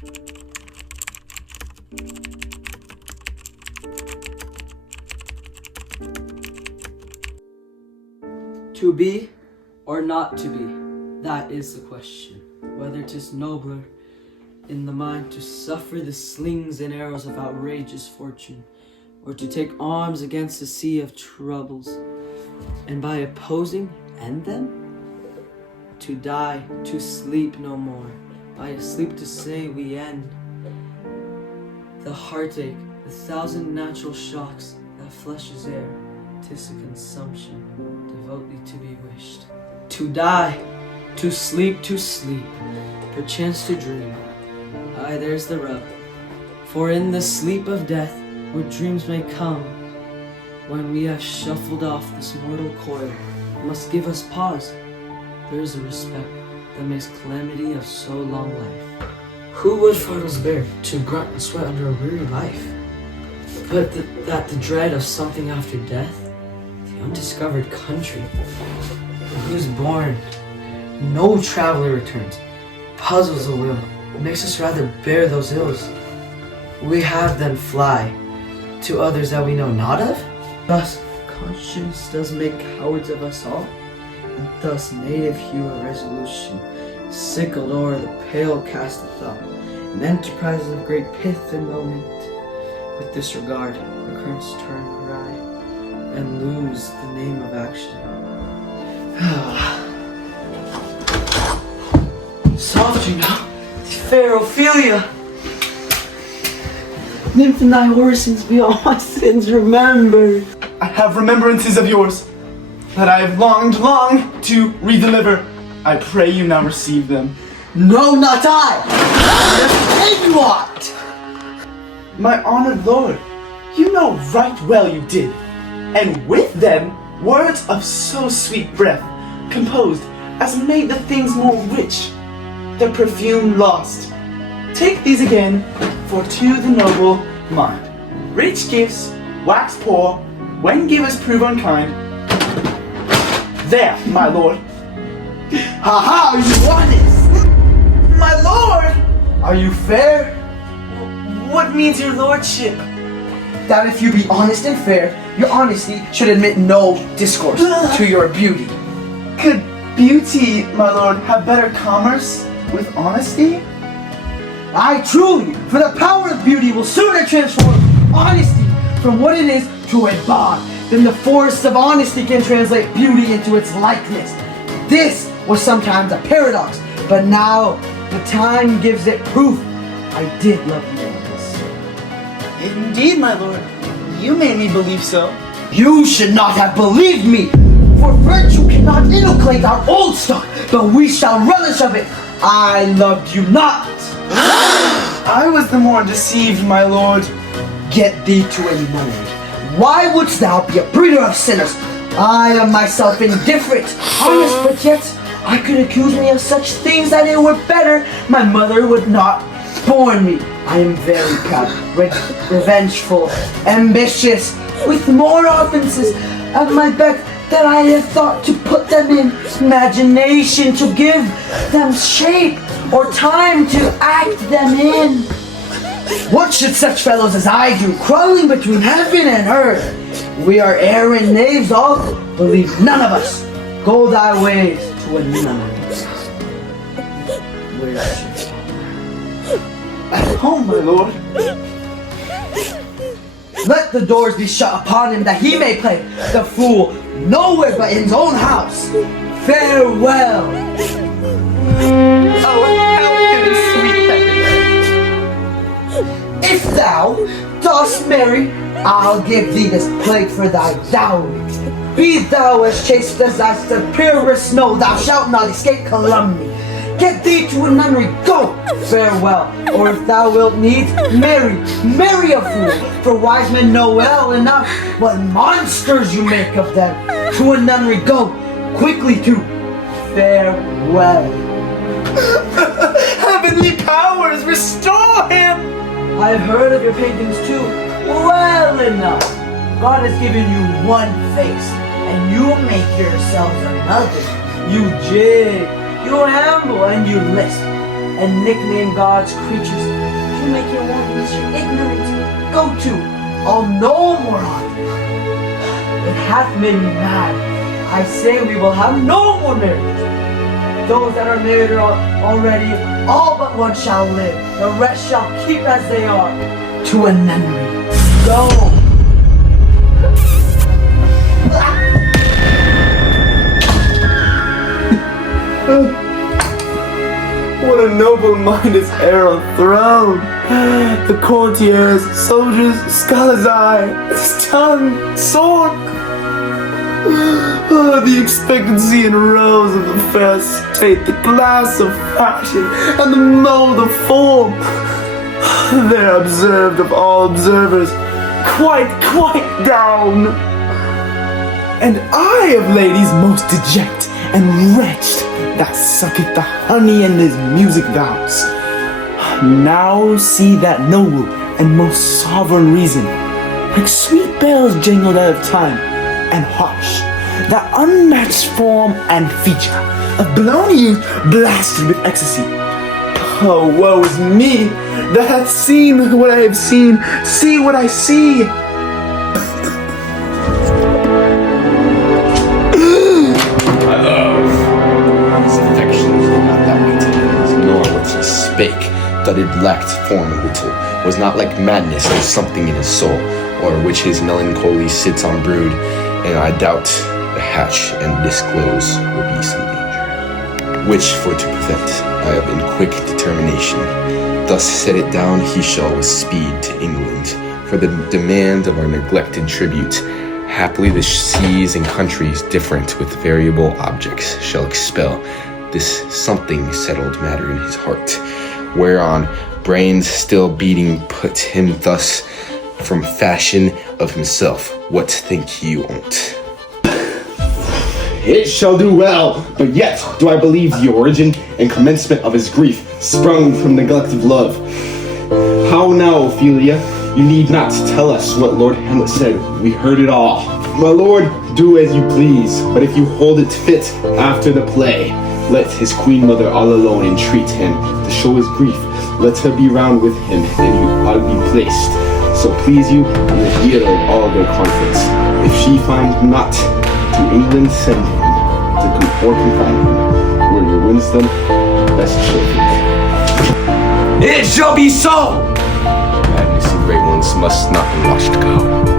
To be or not to be, that is the question. Whether 'tis nobler in the mind to suffer the slings and arrows of outrageous fortune, or to take arms against a sea of troubles, and by opposing end them? To die, to sleep no more, by a sleep to say we end. The heartache, the thousand natural shocks, that flesh is air, 'tis a consumption, devoutly to be wished. To die, to sleep, perchance to dream. Aye, there's the rub. For in the sleep of death, where dreams may come, when we have shuffled off this mortal coil, must give us pause. There is a respect that makes calamity of so long life. Who would Fardels bear to grunt and sweat under a weary life? But that the dread of something after death, the undiscovered country, who is born, no traveler returns, puzzles the will, makes us rather bear those ills. We have then fly to others that we know not of? Thus conscience does make cowards of us all, and thus native hue of resolution, sickled o'er the pale cast of thought, and enterprises of great pith and moment, with disregard, occurrence turn awry, and lose the name of action. Softer now, fair Ophelia! Nymph in thy orisons be all my sins remembered. I have remembrances of yours, that I have longed to redeliver. I pray you now receive them. No, not I! I you ought! My honored lord, you know right well you did, and with them words of so sweet breath, composed as made the things more rich, their perfume lost. Take these again, for to the noble mind. Rich gifts, wax poor, when givers prove unkind. There, my lord. Ha ha, you honest! My lord! Are you fair? What means your lordship? That if you be honest and fair, your honesty should admit no discourse to your beauty. Could beauty, my lord, have better commerce with honesty? Aye, truly, for the power of beauty will sooner transform honesty from what it is to a bond than the force of honesty can translate beauty into its likeness. This was sometimes a paradox, but now the time gives it proof. I did love you always. Indeed, my lord, you made me believe so. You should not have believed me, for virtue cannot inculcate our old stock, but we shall relish of it. I loved you not. I was the more deceived, my lord. Get thee to a nunnery. Why wouldst thou be a breeder of sinners? I am myself indifferent, honest, but yet I could accuse me of such things that it were better my mother would not born me. I am very proud, revengeful, ambitious, with more offenses at my beck that I have thought to put them in imagination, to give them shape or time to act them in. What should such fellows as I do, crawling between heaven and earth? We are errant knaves all, believe none of us. Go thy ways to a nunnery. Where should At home, my lord. let the doors be shut upon him that he may play the fool nowhere but in his own house. Farewell. Oh, elegant and sweet Pavel. If thou dost marry, I'll give thee this plague for thy dowry. Be thou as chaste as thy superior snow, thou shalt not escape calumny. Get thee to a nunnery, go! Farewell, or if thou wilt needs, marry a fool, for wise men know well enough what monsters you make of them. To a nunnery, go, quickly to farewell. Heavenly powers, restore him! I've heard of your paintings too. Well enough. God has given you one face, and you make yourselves another. You jig, you amble, and you lisp. and nickname God's creatures. You make your wonders your ignorant. Go to, all no moron. It hath made me mad. I say we will have no more marriages. Those that are married are already, all but one shall live. The rest shall keep as they are, to a nunnery. Go! What a noble-minded heir on throne! The courtiers, soldiers, scholar's eye, his tongue, sword! Oh, the expectancy and rose of the fair state, the glass of fashion, and the mold of form! They're observed of all observers, quite down! And I of ladies most deject and wretched, that sucketh the honey and his music vows. Now see that noble and most sovereign reason, like sweet bells jangled out of time, and harsh, that unmatched form and feature of blown youth blasted with ecstasy. Oh, woe is me that hath seen what I have seen, see what I see. My love, his affections were not that weighty, nor what he spake, that it lacked form a little, was not like madness or something in his soul, or which his melancholy sits on brood, and I doubt the hatch and disclose will be some danger, which for to prevent I have in quick determination thus set it down he shall with speed to England, for the demand of our neglected tribute. Haply the seas and countries different with variable objects shall expel this something settled matter in his heart, whereon brains still beating put him thus from fashion of himself. What think you on't? It shall do well, but yet do I believe the origin and commencement of his grief sprung from neglect of love. How now, Ophelia? You need not tell us what Lord Hamlet said. We heard it all. My lord, do as you please, but if you hold it fit after the play, let his queen mother all alone entreat him to show his grief. Let her be round with him, and you ought to be placed. So please you in the ear of all their conference. If she find not, to England send him, to confine him, where your wisdom best perfect. It shall be so! Madness and great ones must not be watched go.